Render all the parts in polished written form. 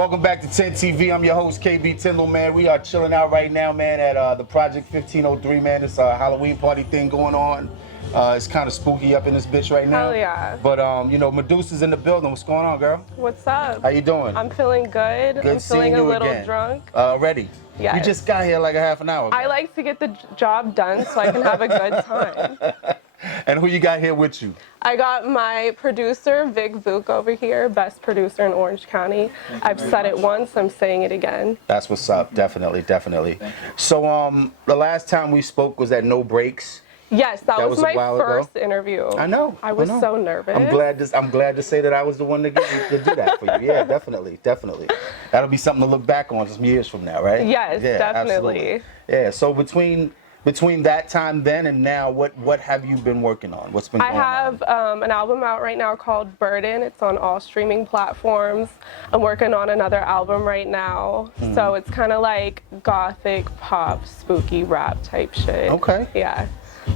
Welcome back to 10 TV. I'm your host, KB Tyndall, man. We are chilling out right now, man, at the Project 1503, man. It's a Halloween party thing going on. It's kind of spooky up in this bitch right now. Hell yeah. But, you know, Medusa's in the building. What's going on, girl? What's up? How you doing? I'm feeling good. Good I'm seeing feeling you a little again. drunk. Ready? Yes. You just got here like a half an hour ago. I like to get the job done so I can have a good time. And who you got here with you? I got my producer, Viktor Vook, over here, best producer in Orange County. I've said it once, I'm saying it again. That's what's up. Definitely, definitely. So, the last time we spoke was at No Breaks. Yes, that was my first ago. interview. I know. I was so nervous. I'm glad to say that I was the one to do that for you. Yeah, definitely. That'll be something to look back on some years from now, right? Yes, yeah, definitely. Absolutely. Yeah. So between that time then and now, what have you been working on? What's been going on? I have an album out right now called Burden. It's on all streaming platforms. I'm working on another album right now. So it's kind of like gothic, pop, spooky rap type shit. Okay. Yeah.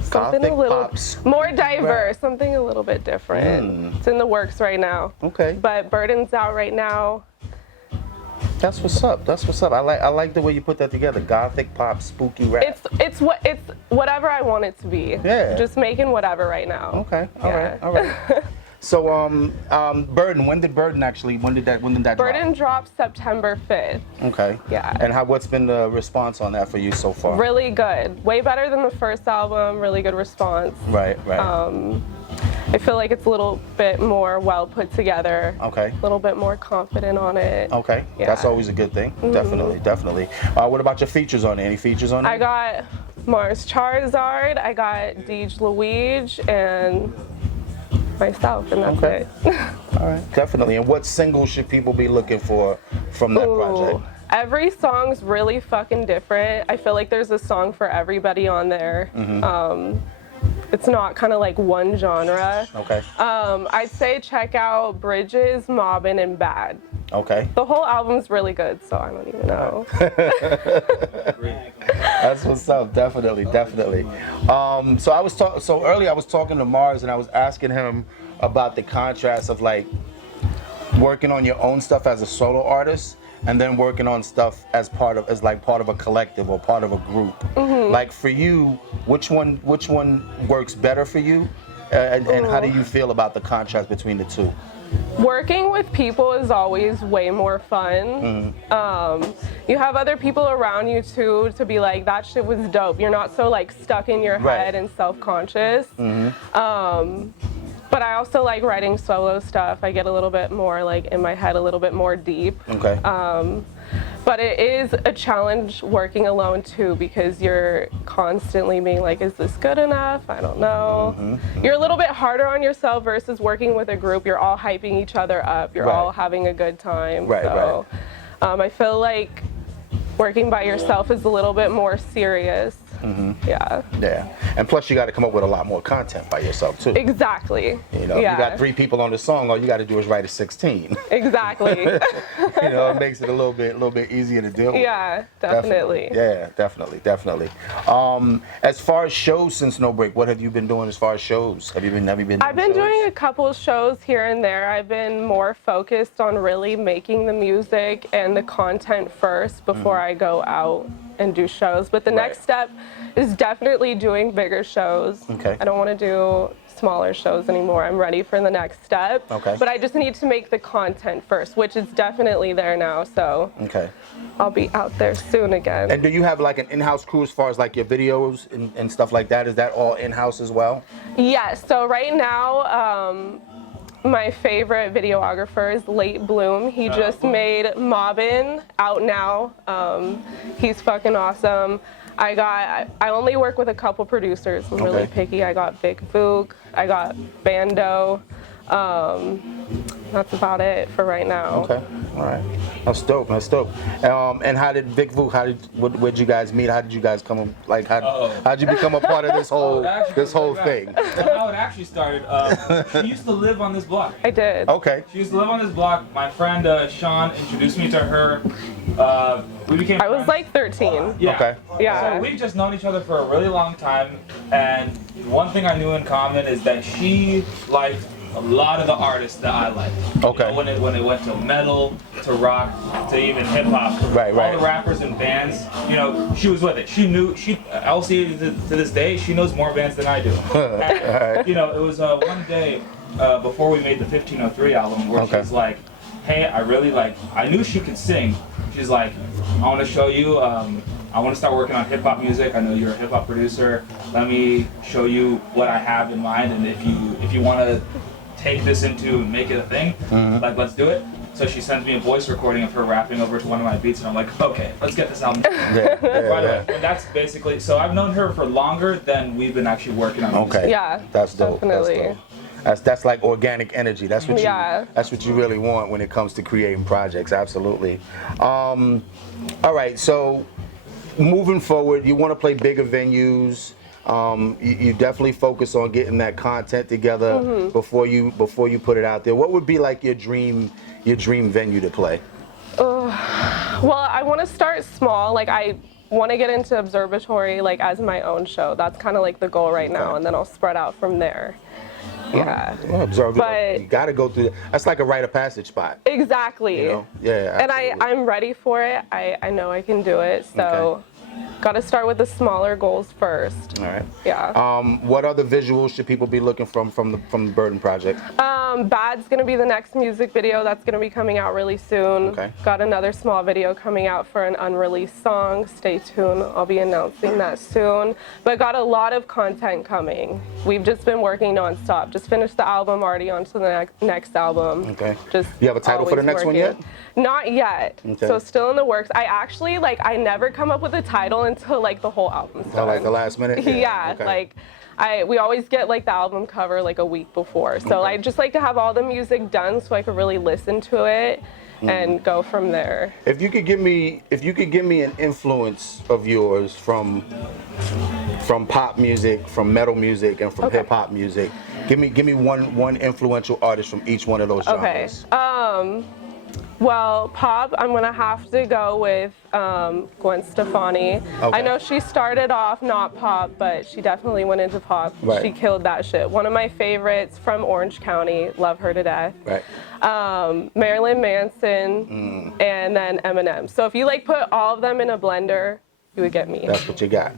Something Gothic, a little pop, more diverse, something a little bit different. It's in the works right now. Okay. But Burden's out right now. That's what's up. I like the way you put that together. Gothic, pop, spooky rap. It's whatever I want it to be. Yeah. Just making whatever right now. Okay. All right. So, Burden. When did that drop? Burden dropped September 5th. Okay. Yeah. And what's been the response on that for you so far? Really good. Way better than the first album. Really good response. Right. I feel like it's a little bit more well put together. Okay. A little bit more confident on it. Okay. Yeah. That's always a good thing. Definitely. What about your features on it? Any features on it? I got Mars Charizard. I got Deej Luigi and myself, and that's it. All right. Definitely. And what singles should people be looking for from that project? Every song's really fucking different. I feel like there's a song for everybody on there. It's not kind of like one genre. Okay. I'd say check out Bridges, Mobbin', and Bad. Okay. The whole album's really good, so I don't even know. That's what's up. Definitely. So earlier I was talking to Mars and I was asking him about the contrast of like working on your own stuff as a solo artist and then working on stuff as part of a collective or part of a group. Like for you, which one works better for you, and how do you feel about the contrast between the two? Working with people is always way more fun. You have other people around you too to be like, that shit was dope. You're not so like stuck in your head and self-conscious. But I also like writing solo stuff. I get a little bit more like in my head, a little bit more deep. Okay. But it is a challenge working alone too, because you're constantly being like, is this good enough? I don't know. You're a little bit harder on yourself versus working with a group. You're all hyping each other up. You're all having a good time. I feel like working by yourself is a little bit more serious. Yeah. And plus you got to come up with a lot more content by yourself too. Exactly. You know, you got 3 people on the song, all you got to do is write a 16. Exactly. You know, it makes it a little bit easier to deal with. Yeah, definitely. Yeah, definitely. As far as shows since No Break, what have you been doing as far as shows? Have you been I've been doing a couple of shows here and there. I've been more focused on really making the music and the content first before I go out and do shows. But the next step is definitely doing bigger shows. Okay. I don't want to do smaller shows anymore. I'm ready for the next step. Okay. But I just need to make the content first, which is definitely there now. So I'll be out there soon again. And do you have like an in-house crew as far as like your videos and stuff like that? Is that all in-house as well? Yes. So right now, my favorite videographer is Late Bloom. He just made Mobbin' out now. He's fucking awesome. I only work with a couple producers. I'm really picky. I got Viktor Vook. I got Bando. That's about it for right now. Okay. All right. That's dope. And how did Viktor Vook? Where'd you guys meet? How did you guys come? Like, how'd you become a part of this whole thing? How it actually started. She used to live on this block. I did. Okay. She used to live on this block. My friend Sean introduced me to her. We became I was like 13. Yeah. Okay. Yeah. So we've just known each other for a really long time, and one thing I knew in common is that she liked a lot of the artists that I like. Okay. You know, when it went to metal, to rock, to even hip hop. Right. All the rappers and bands, you know, she was with it. She knew, I'll see to this day, she knows more bands than I do. And, you know, it was one day before we made the 1503 album where she's like, hey, I knew she could sing. She's like, I want to show you, I want to start working on hip hop music. I know you're a hip hop producer. Let me show you what I have in mind, and if you want to take this into and make it a thing, like, let's do it. So she sends me a voice recording of her rapping over to one of my beats, and I'm like, okay, let's get this album. Right away. And that's basically, so I've known her for longer than we've been actually working on music. Okay. Yeah, That's dope. definitely. That's dope. That's like organic energy. That's what that's what you really want when it comes to creating projects. Absolutely. All right, so moving forward, you want to play bigger venues. You definitely focus on getting that content together before you put it out there. What would be like your dream venue to play? Well, I want to start small. Like, I want to get into Observatory, like, as my own show. That's kind of like the goal right now, and then I'll spread out from there. Yeah. Well, Observatory, But you got to go through. That's like a rite of passage spot. exactly. You know? Yeah. And Absolutely. I'm ready for it. I know I can do it. So got to start with the smaller goals first. All right. Yeah. What other visuals should people be looking from the Burden Project? Bad's gonna be the next music video that's gonna be coming out really soon. Okay. Got another small video coming out for an unreleased song. Stay tuned. I'll be announcing that soon. But got a lot of content coming. We've just been working nonstop. Just finished the album, already on to the next album. Okay. Just You have a title for the always next one working. yet? Not yet. Okay. So still in the works. I actually I never come up with a title until like the whole album's done. Oh, like the last minute? Yeah, Okay. like we always get like the album cover like a week before. So I just like to have all the music done so I could really listen to it and go from there. If you could give me an influence of yours from pop music, from metal music, and from hip hop music, give me one influential artist from each one of those genres. Okay. Well, pop, I'm gonna have to go with Gwen Stefani. Okay. I know she started off not pop, but she definitely went into pop. Right. She killed that shit. One of my favorites from Orange County, love her to death. Right. Marilyn Manson, and then Eminem. So if you like put all of them in a blender, you would get me. That's what you got.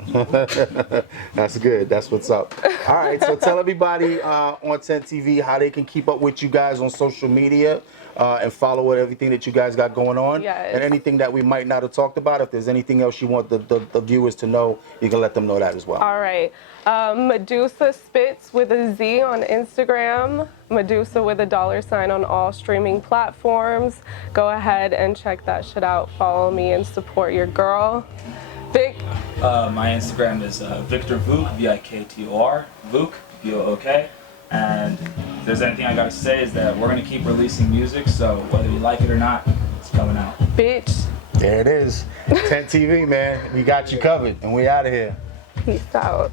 That's good. That's what's up. All right. So tell everybody on 10 TV how they can keep up with you guys on social media and follow everything that you guys got going on. Yes. And anything that we might not have talked about. If there's anything else you want the viewers to know, you can let them know that as well. All right. Medusa Spits with a Z on Instagram. Medusa with a $ on all streaming platforms. Go ahead and check that shit out. Follow me and support your girl. Vic. My Instagram is Viktor Vook, Viktor, Vook, V-O-O-K. And if there's anything I gotta say is that we're gonna keep releasing music, so whether you like it or not, it's coming out. Bitch. There it is. 10 TV, man. We got you covered, and we out of here. Peace out.